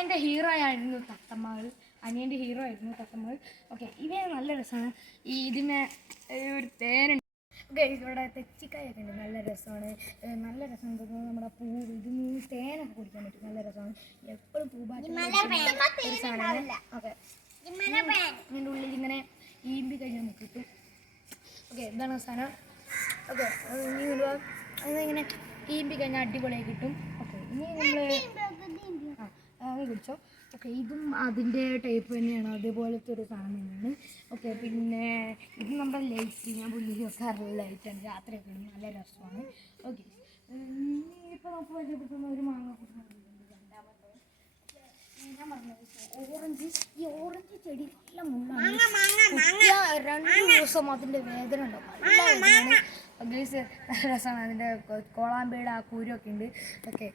അനിയന്റെ ഹീറോ ആയിരുന്നു തത്തമ്മകൾ. അനിയന്റെ ഹീറോ ആയിരുന്നു തത്തമ്മകൾ. ഓക്കെ ഇവയെ നല്ല രസമാണ് ഈ ഇതിനെ ഒരു തേനുണ്ട് ഓക്കെ ഇവിടെ തെച്ചിക്കായൊക്കെ ഉണ്ട്. നല്ല രസമാണ് നല്ല രസം തോന്നുന്നു നമ്മുടെ പൂ ഇതിന് തേനൊക്കെ കുടിക്കാൻ പറ്റും. നല്ല രസമാണ് എപ്പോഴും ഒരു സാധനമാണ്. ഓക്കെ ഇതിന്റെ ഉള്ളിൽ ഇങ്ങനെ ഈമ്പി കഴിഞ്ഞാൽ നമുക്ക് കിട്ടും. ഓക്കെ ഇതാണ് സാധനം ഓക്കെ ഇനി ഒരു അതിങ്ങനെ ഈമ്പി കഴിഞ്ഞാൽ അടിപൊളിയായി കിട്ടും. ഓക്കെ ഇനി നമ്മൾ അത് കുടിച്ചോ ഓക്കെ ഇതും അതിന്റെ ടൈപ്പ് തന്നെയാണ്. അതേപോലത്തെ ഒരു സാധനം തന്നെയാണ്. ഓക്കെ പിന്നെ ഇത് നമ്മുടെ ലൈറ്റ് ഞാൻ പുള്ളി വെക്കാറുള്ള ലൈറ്റാണ് രാത്രിയൊക്കെ നല്ല രസമാണ്. ഓക്കെ ഇപ്പോൾ നമുക്ക് പരിചയപ്പെടുത്തുന്ന ഒരു മാങ്ങ രണ്ടാമത്തെ. ഞാൻ പറഞ്ഞത് ഓറഞ്ച് ഈ ഓറഞ്ച് ചെടി നല്ല മുള്ളാണ്. രണ്ട് ദിവസം അതിന്റെ വേദന ഉണ്ടാവും നല്ല വേദനയാണ്. ഗൈസ് രസമാണ് അതിന്റെ കൊ- കോളാമ്പയുടെ ആ കുരുവൊക്കെ ഉണ്ട്. ഓക്കെ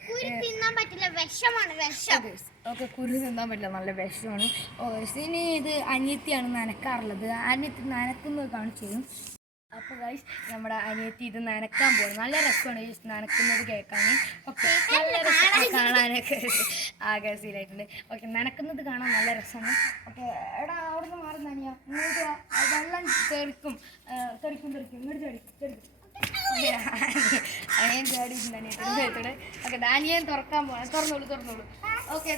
തിന്നാൻ പറ്റില്ല വിഷമാണ് വിഷം. ഓക്കെ കുരു തിന്നാൻ പറ്റില്ല നല്ല വിഷമാണ്. ഓ ഇനി ഇത് അനിയത്തിയാണ് നനക്കാറുള്ളത്. അനിയത്തി നനക്കുന്നത് കാണിച്ചു തരും. അപ്പോൾ ഗൈസ് നമ്മുടെ അനിയത്തി ഇത് നനക്കാൻ പോകും നല്ല രസമാണ് ഈ നനക്കുന്നത് കേൾക്കാൻ ഓക്കെ നല്ല രസമാണ് കാണാനൊക്കെ. ആകാശീലായിട്ടുണ്ട് ഓക്കെ നനക്കുന്നത് കാണാൻ നല്ല രസമാണ്. ഓക്കെ എടാ അവിടെ നിന്ന് മാറുന്ന അനിയ. ഇങ്ങോട്ട് വെള്ളം തെറിക്കും. തെറിക്കും തെറിക്കും. ഇങ്ങോട്ട് തെറിക്കും തെറിക്കും അനിയൻ അനിയത്തിന്റെ ദേഹത്തോടെ. ഓക്കെ അനിയൻ തുറക്കാൻ പോകണം തുറന്നോളൂ തുറന്നോളൂ. ഓക്കെ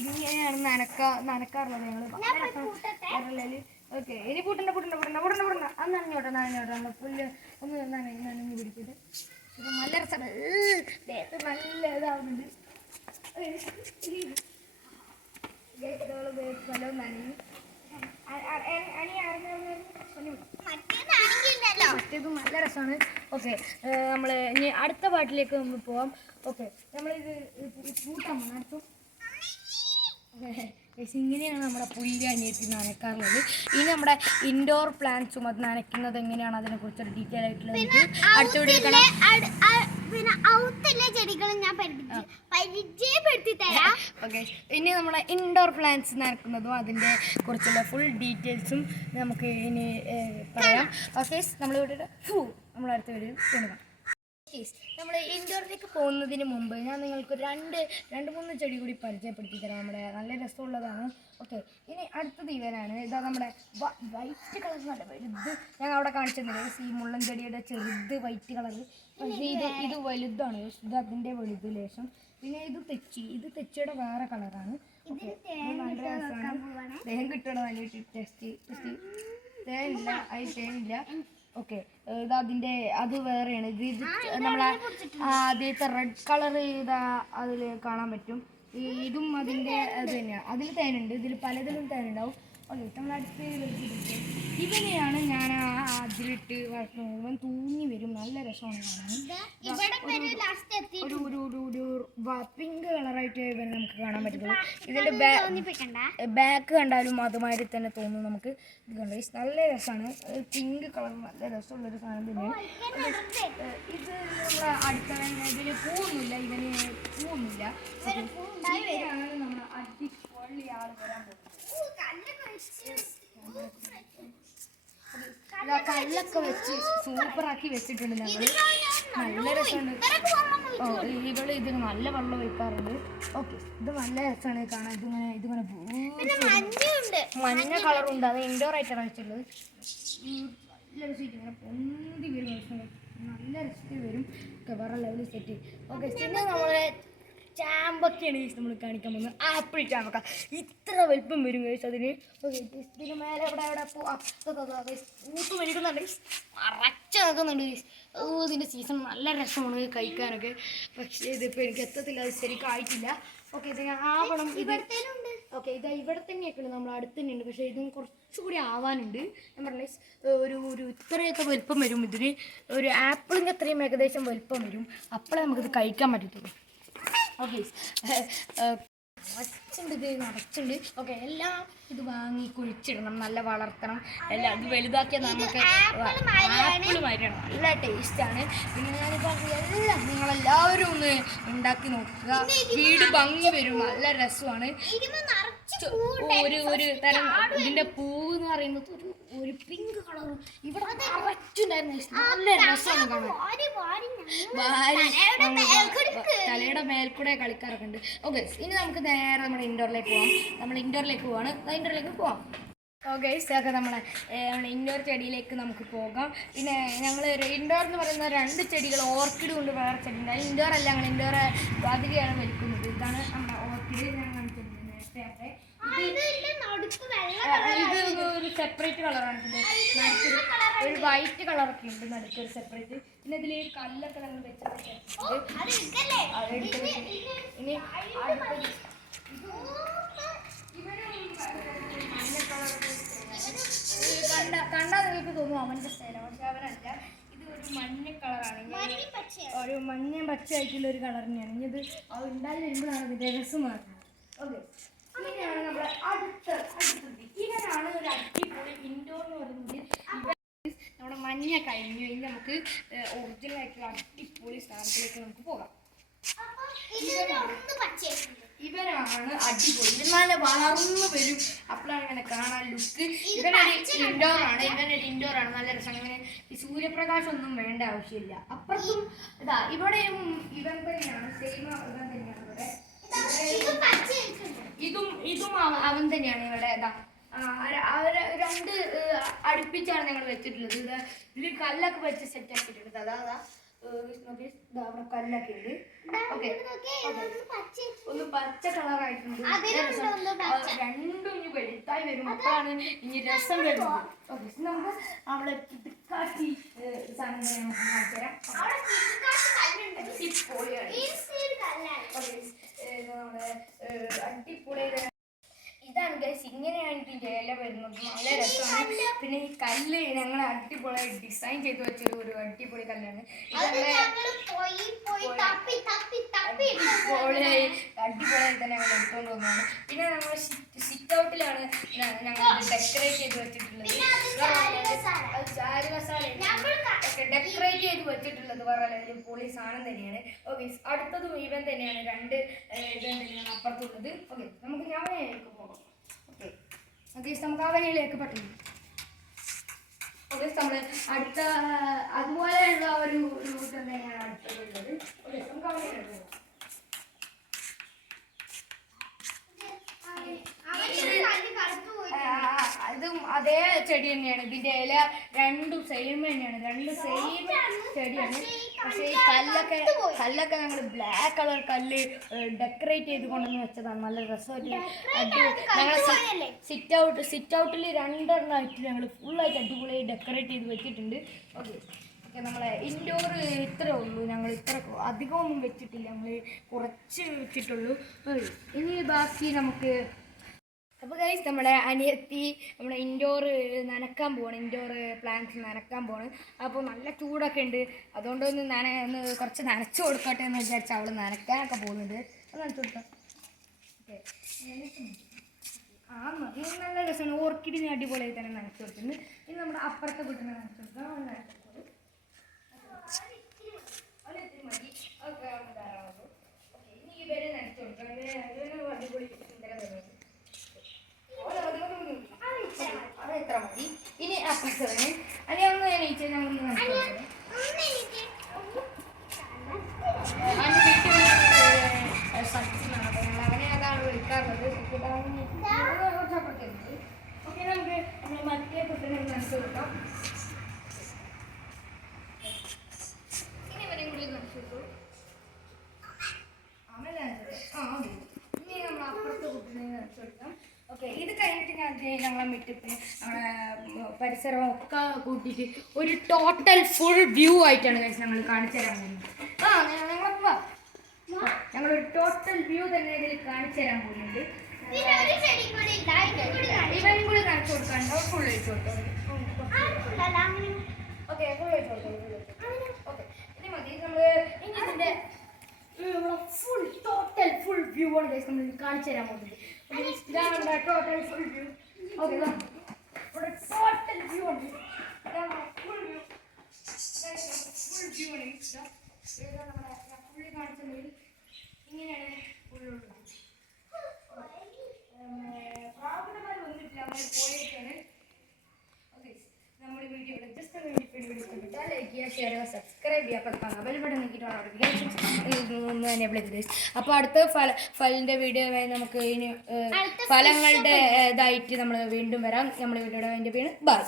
ഇങ്ങനെയാണ് നനക്ക നനക്കാറുള്ളത് ഞങ്ങൾ ഓക്കെ ഇനി പൂട്ടണ്ട പൂട്ടണ്ട പൂട്ടണ്ട പൂട്ടണ്ട പൂട്ടണ്ട. അന്ന് നനഞ്ഞോട്ടെ നനഞ്ഞോട്ടെ. നമ്മൾ പുല്ല് ഒന്ന് നനഞ്ഞ് നനഞ്ഞ് പിടിക്കട്ടെ നല്ല രസമാണ് നല്ല ഇതാവുന്നുണ്ട്. നനഞ്ഞു. മറ്റേതും നല്ല രസമാണ്. ഓക്കെ നമ്മൾ ഇനി അടുത്ത പാട്ടിലേക്ക് നമ്മൾ പോവാം. ഓക്കെ നമ്മളിത് പോകണം അടുത്തും. ഇങ്ങനെയാണ് നമ്മുടെ പുല്ല് അനിയത്തി നനയ്ക്കാറുള്ളത്. ഇനി നമ്മുടെ ഇൻഡോർ പ്ലാന്റ്സും അത് നനയ്ക്കുന്നത് എങ്ങനെയാണ്? അതിനെക്കുറിച്ചൊരു ഡീറ്റെയിൽ ആയിട്ടുള്ളത് അടുത്ത വീഡിയോ കാണാം. പിന്നെ ഔത്തുള്ള ചെടികളും ഞാൻ പരിചയ പരിചയപ്പെടുത്തി തരാം. ഓക്കെ ഇനി നമ്മളെ ഇൻഡോർ പ്ലാന്റ്സ് നടക്കുന്നതും അതിന്റെ കുറിച്ചുള്ള ഫുൾ ഡീറ്റെയിൽസും നമുക്ക് ഇനി പറയാം. ഓക്കെ നമ്മളിവിടെ ഫൂ നമ്മൾ അടുത്ത വീഡിയോ കാണാം നമ്മൾ ഇൻഡോറിലേക്ക് പോകുന്നതിന് മുമ്പ് ഞാൻ നിങ്ങൾക്ക് രണ്ട് രണ്ട് മൂന്ന് ചെടി കൂടി പരിചയപ്പെടുത്തി തരാം. നമ്മുടെ നല്ല രസമുള്ളതാണ്. ഓക്കെ ഇനി അടുത്തത് ഇവനാണ്. ഇതാ നമ്മുടെ വൈറ്റ് കളർ നല്ല വലുത്. ഞാൻ അവിടെ കാണിച്ചിട്ടുണ്ട് ഈ മുള്ളൻ ചെടിയുടെ ചെറുത് വൈറ്റ് കളർ പക്ഷേ ഇത് ഇത് വലുതാണ്. ഇത് അതിന്റെ വലുത് ലേശം. പിന്നെ ഇത് തെച്ചി. ഇത് തെച്ചിയുടെ വേറെ കളറാണ് നല്ല രസമാണ്. തേൻ കിട്ടണം ടെസ്റ്റ് ടെസ്റ്റ് തേനില്ല. അതിൽ തേനില്ല. ഓക്കെ. ഇത് അതിന്റെ അത് വേറെയാണ്. ഇത് ഇത് നമ്മളെ ആദ്യത്തെ റെഡ് കളർ ഇതാ അതിൽ കാണാൻ പറ്റും. ഇതും അതിന്റെ അത് തന്നെയാണ് അതിൽ തേനുണ്ട്. ഇതിൽ പലതിലും തേനുണ്ടാവും. ഓക്കെ വെച്ചിട്ട് ഇവനെയാണ് ഞാൻ വളർത്തുന്നത് ഇവൻ തൂങ്ങി വരും. നല്ല രസമാണ് കാണാൻ. ഒരു ഒരു ഒരു ഒരു പിങ്ക് കളറായിട്ട് നമുക്ക് കാണാൻ പറ്റുള്ളൂ ഇതിന്റെ ബാക്ക് കണ്ടാലും അതുമാതിരി തന്നെ തോന്നും നമുക്ക്. ഇത് കണ്ടു? നല്ല രസമാണ്. പിങ്ക് കളർ നല്ല രസമുള്ളൊരു സാധനം തന്നെ. ഇത് നമ്മളെ അടുക്കള ഇതിന് പൂവൊന്നുമില്ല. ഇവന് പൂവൊന്നുമില്ല. നമ്മൾ അടിപൊളി ആൾ വരാൻ പോകുന്നത്. കല്ലൊക്കെ വെച്ച് സൂപ്പറാക്കി വെച്ചിട്ടുണ്ട് ഞങ്ങൾ നല്ല രസമുണ്ട് ഓ ഇവൾ ഇതിന് നല്ല വെള്ളം വെക്കാറുണ്ട് ഓക്കെ ഇത് നല്ല രസമാണ് കാണാൻ. ഇതിങ്ങനെ ഇതിങ്ങനെ മഞ്ഞ കളറുണ്ട് അത് ഇൻഡോർ ആയിട്ടാണ് വെച്ചിട്ടുള്ളത്. നല്ല ഇങ്ങനെ പൊന്തി വരും രസം. നല്ല രസത്തിൽ വരും. വേറെ ലെവലിൽ സെറ്റ് ഓക്കെ പിന്നെ നമ്മളെ ചാമ്പൊക്കെയാണ് ഗൈസ് നമ്മൾ കാണിക്കാൻ പോകുന്നത്. ആപ്പിൾ ചാമ്പക്ക. ഇത്ര വലിപ്പം വരും ഗൈസ് അതിന്. ഇതിന് മേലെ എവിടെ എവിടെ പൂത്ത് വലിക്കുന്നുണ്ട് മറച്ച് നിൽക്കുന്നുണ്ട് ഗൈസ് ഓ ഇതിന്റെ സീസൺ നല്ല രസമാണ് കഴിക്കാനൊക്കെ. പക്ഷേ ഇതിപ്പോൾ എനിക്ക് എത്തത്തില്ല അത് ശരിക്കും ആയിട്ടില്ല. ഓക്കെ ഇത് ഞാൻ ആവണം. ഇവിടെ ഓക്കെ ഇത് ഇവിടെ തന്നെയൊക്കെ ഉണ്ട് നമ്മൾ അടുത്ത് തന്നെയുണ്ട്. പക്ഷേ ഇതും കുറച്ചുകൂടി ആവാനുണ്ട്. ഞാൻ പറഞ്ഞ ഒരു ഒരു ഇത്രയൊക്കെ വലുപ്പം വരും. ഇതിന് ഒരു ആപ്പിളിന്റെ അത്രയും ഏകദേശം വലുപ്പം വരും. അപ്പോഴേ നമുക്കിത് കഴിക്കാൻ പറ്റത്തുള്ളൂ. ഓക്കെ നിറച്ചുണ്ട് ഇത് നിറച്ചുണ്ട്. ഓക്കെ എല്ലാം ഇത് വാങ്ങി കുഴിച്ചിടണം നല്ല വളർത്തണം. എല്ലാം ഇത് വലുതാക്കിയാൽ നമുക്ക് ആപ്പിൾ നല്ല ടേസ്റ്റാണ് പിന്നെ ഞാനിപ്പോൾ എല്ലാം നിങ്ങളെല്ലാവരും ഒന്ന് ഉണ്ടാക്കി നോക്കുക. വീട് ഭംഗി വരും. നല്ല രസമാണ്. ഒരു ഒരു തരം ഇതിന്റെ പൂവ് എന്ന് പറയുന്നത് ഒരു ഒരു പിങ്ക് കളർ ഇവിടെ guys. നല്ല രസമാണ് കാണാൻ. ഞങ്ങൾ തലയുടെ മേൽക്കൂടെ കളിക്കാറൊക്കെ ഉണ്ട്. ഓക്കെ ഇനി നമുക്ക് നേരെ നമ്മുടെ ഇൻഡോറിലേക്ക് പോവാം. നമ്മൾ ഇൻഡോറിലേക്ക് പോവാണ്. ഇൻഡോറിലേക്ക് പോവാം. ഓക്കെ ഇതൊക്കെ നമ്മളെ നമ്മുടെ ഇൻഡോർ ചെടിയിലേക്ക് നമുക്ക് പോകാം. പിന്നെ ഞങ്ങൾ ഇൻഡോർ എന്ന് പറയുന്ന രണ്ട് ചെടികൾ ഓർക്കിഡ് കൊണ്ട് വേറെ ചെടി ഉണ്ട് ഇൻഡോർ അല്ല ഞങ്ങൾ ഇൻഡോർ അതിലെയാണ് വലിക്കുന്നത്. ഇതാണ് നമ്മുടെ ഓർക്കിഡ് ഞാൻ കാണിച്ചിട്ടുണ്ട് നേരത്തെ അവിടെ. ആ, ഇത് ഒരു സെപ്പറേറ്റ് കളറാണ്. നടുക്കൊരു ഒരു വൈറ്റ് കളറൊക്കെ ഉണ്ട് നടുക്ക് ഒരു സെപ്പറേറ്റ് പിന്നെ ഇതിൽ കല്ലൊക്കെ നമ്മൾ വെച്ചിട്ട് ഓ, അത് എടുക്കല്ലേ? അത് എടുത്തിട്ട് ഇത് ഇത് ഇനി അടുത്തത് കണ്ട കണ്ടാൽ നിങ്ങൾക്ക് തോന്നും അവന്റെ സ്റ്റൈലാണ് പക്ഷെ അവനല്ല. ഇത് ഒരു മഞ്ഞ കളറാണ്. ഒരു മഞ്ഞ പച്ച ആയിട്ടുള്ള ഒരു കളർ തന്നെയാണ്. ഇനി ഇത് ഉണ്ടായി വരുമ്പോഴാണ് ഇതിന്റെ രസം മാറുന്നത്. ഓക്കെ. ഇങ്ങനെയാണ് നമ്മുടെ അടുത്ത അടുത്തത് ഇവനാണ് ഒരു അടിപൊളി ഇൻഡോർ എന്ന് പറയുന്നത്. നമ്മുടെ മഞ്ഞ കഴിഞ്ഞു. ഇനി നമുക്ക് ഒറിജിനൽ ആയിട്ടുള്ള അടിപൊളി സ്ഥാനത്തിലേക്ക് നമുക്ക് പോകാം. ഇവരാണ് അടിപൊളി. നല്ല വളർന്നു വരും. അപ്പോഴാണ് ഇങ്ങനെ കാണാൻ ലുക്ക്. ഇവനൊരു ഇൻഡോർ ആണ്. ഇവനൊരു ഇൻഡോർ ആണ്. നല്ല രസം. ഇവന് ഈ സൂര്യപ്രകാശം ഒന്നും വേണ്ട ആവശ്യമില്ല. അപ്പുറത്തും ഇതാ ഇവിടെയും ഇവൻ തന്നെയാണ്. സെയിം ഇവൻ തന്നെയാണ് ഇവിടെ. ഇതാ, ഇത് അവൻ തന്നെയാണ് ഇവിടെ ഇതാ. അവർ രണ്ട് അടുപ്പിച്ചാണ് ഞങ്ങൾ വെച്ചിട്ടുള്ളത്. ഇത് ഇതിൽ കല്ലൊക്കെ വെച്ച് സെറ്റ് ആക്കിയിട്ടുണ്ട്. അതാ അതാ. അവിടെ കല്ലൊക്കെ ഉണ്ട്. ഓക്കെ. ഒന്ന് പച്ച. കളറായിട്ടുണ്ട്. രണ്ടും ഇനി വെളുത്തായി വരും. അപ്പോഴാണ് ഇനി രസം വരുന്നത്. ഓക്കെ നമുക്ക് അവിടെ കിടക്കാട്ടി സാധനം കാണിച്ചു തരാം. അവിടെ കിടുക്കാച്ച് കല്ലുണ്ട്. അടിപൊളിയാണ് ഈ side കല്ലാണ്. ഓക്കെ നമ്മുടെ ഏഹ്, അടിപൊളി ഇതാണ് ഗൈസ് ഇങ്ങനെയാണ് ഇതിന്റെ ഇല വരുന്നത് നല്ല രസമാണ് പിന്നെ ഈ കല്ല് ഞങ്ങൾ അടിപൊളി ഡിസൈൻ ചെയ്ത് വെച്ചൊരു ഒരു അടിപൊളി കല്ലാണ് അടിപൊളിയായി അടിപൊളിയായി തന്നെ ഞങ്ങൾ എടുത്തോണ്ട് പോകുന്നതാണ് പിന്നെ നമ്മൾ സിറ്റ് ഔട്ടിലാണ് ഞങ്ങൾ ഡെക്കറേറ്റ് ചെയ്ത് വെച്ചിട്ടുള്ളത്. ഡെക്കറേറ്റ് ചെയ്ത് വെച്ചിട്ടുള്ളത് പറഞ്ഞാൽ ഒരു പൊളി സാധനം തന്നെയാണ്. ഓക്കെ അടുത്തതും ഇവൻ തന്നെയാണ്. രണ്ട് തന്നെയാണ് അപ്പുറത്തുള്ളത്. ഓക്കെ നമുക്ക് ഞാൻ പോകാം. ഓക്കെ നമുക്ക് നമുക്ക് അവനയിലേക്ക് പെട്ടെന്ന് ഓക്കെ നമ്മൾ അടുത്ത അതുപോലെയുള്ള ഒരു റൂട്ട് തന്നെയാണ് അടുത്തുള്ളത് ഓക്കെ നമുക്ക് അവനയിലേക്ക് പോകാം അതും ചെടി തന്നെയാണ്. ഇതിന്റെ ഇല രണ്ടും സെയിം തന്നെയാണ്. രണ്ടും സെയിം ചെടിയാണ്. പക്ഷേ ഈ കല്ലൊക്കെ കല്ലൊക്കെ ഞങ്ങൾ ബ്ലാക്ക് കളർ കല്ല് ഡെക്കറേറ്റ് ചെയ്ത് കൊണ്ടുവന്ന് വെച്ചതാണ്. നല്ല രസമായിട്ട് ഞങ്ങൾ സിറ്റ് ഔട്ട് സിറ്റ് ഔട്ടിൽ രണ്ടെണ്ണമായിട്ട് ഞങ്ങൾ ഫുള്ളായിട്ട് അടിപൊളിയായി ഡെക്കറേറ്റ് ചെയ്ത് വെച്ചിട്ടുണ്ട്. ഓക്കെ. ഓക്കെ നമ്മളെ ഇൻഡോർ ഇത്രേ ഉള്ളൂ. ഞങ്ങൾ ഇത്ര അധികമൊന്നും വെച്ചിട്ടില്ല. ഞങ്ങൾ കുറച്ച് വെച്ചിട്ടുള്ളൂ. ഇനി ബാക്കി നമുക്ക് അപ്പോൾ ഗൈസ് നമ്മുടെ അനിയത്തി നമ്മുടെ ഇൻഡോർ നനക്കാൻ പോവാണ്. ഇൻഡോർ പ്ലാന്റ്സ് നനക്കാൻ പോവാണ്. അപ്പോൾ നല്ല ചൂടൊക്കെ ഉണ്ട്. അതുകൊണ്ട് ഒന്ന് നന ഒന്ന് കുറച്ച് നനച്ചു കൊടുക്കട്ടെ എന്ന് വിചാരിച്ച് അവൾ നനക്കാനൊക്കെ പോകുന്നുണ്ട്. അത് നനച്ചു കൊടുക്കാം ആ മതി നല്ല രസമാണ്. ഓർക്കിഡിന് അടിപൊളിയായി തന്നെ നനച്ചു കൊടുക്കുന്നുണ്ട് ഇനി നമ്മുടെ അപ്പുറത്തെ വീട്ടിൽ നനച്ചു കൊടുക്കാം. അവൾ നനച്ചു കൊടുക്കും. ഇനി ഇവരെ നനച്ചു കൊടുക്കാം ഇവരെ ഇവരെ അടിപൊളി സുന്ദരം തരുന്നത് അത് എത്ര മതി ഇനി അപ്പുറത്തവന് അല്ലെ ഒന്ന് എണീച്ച് ഞങ്ങൾ മനസ്സിലാക്കാം ഒന്ന് എനിക്ക് ഒന്ന് അവന്റെ വീട്ടിൽ സക്സസ് അപ്പോൾ ഞങ്ങൾ അവനെ അതാണ് വിളിക്കാറുള്ളത് ഓക്കെ നമുക്ക് നമ്മൾ മറ്റേ കുട്ടനെ മനസ്സ് കൂടി ഇനി നമ്മൾ ഓക്കെ ഇത് കഴിഞ്ഞിട്ട് ഞാൻ ഞങ്ങളെ മിറ്റത്ത് നമ്മളെ പരിസരം ഒക്കെ കൂട്ടിയിട്ട് ഒരു ടോട്ടൽ ഫുൾ വ്യൂ ആയിട്ടാണ് കഴിച്ചത് ഞങ്ങൾ കാണിച്ചു തരാൻ പോകുന്നത് ആ ഞങ്ങളൊക്കെ വാ ഞങ്ങളൊരു ടോട്ടൽ വ്യൂ തന്നെ ഇതിൽ കാണിച്ചു തരാൻ പോകുന്നുണ്ട് ഇവരും കൂടി കാണിച്ചു ഇവനും കൂടി കാണിച്ചു കൊടുക്കാണ്ടോ ഫുൾ വെച്ച് കൊടുത്തോ. ആർക്കുള്ളല്ലോ അങ്ങനെ okay full total full view ആണ് guys നമ്മൾ കാണിച്ചു തരാൻ പോകുന്നത് ഇതാണ് നമ്മുടെ ടോട്ടൽ ഫുൾ വ്യൂ ഓക്കെ ഇവിടെ ടോട്ടൽ വ്യൂ ഉണ്ട് ഫുൾ വ്യൂ ഫുൾ വ്യൂ ആണ് ഇതാ. ഇതാണ് നമ്മുടെ ഫുള്ളി കാണിച്ചത് ഇങ്ങനെയാണ് ഫുൾ ഉള്ളത് നമ്മൾ ഓക്കെ നമ്മുടെ വീഡിയോ ഇവിടെ ജസ്റ്റ് ഒന്ന് വേണ്ടി വീഡിയോ ഇഷ്ടപ്പെട്ടാൽ ലൈക്ക് ചെയ്യുക ഷെയർ ചെയ്യുക. സബ്സ്ക്രൈബ് ചെയ്യുക അപ്പോൾ ചെയ്ത് അടുത്ത ഫല ഫലിന്റെ വീഡിയോ നമുക്ക് ഇനി ഫലങ്ങളുടെ ഇതായിട്ട് നമ്മൾ വീണ്ടും വരാം. നമ്മുടെ വീഡിയോയുടെ അതിന്റെ പേര് ബൈ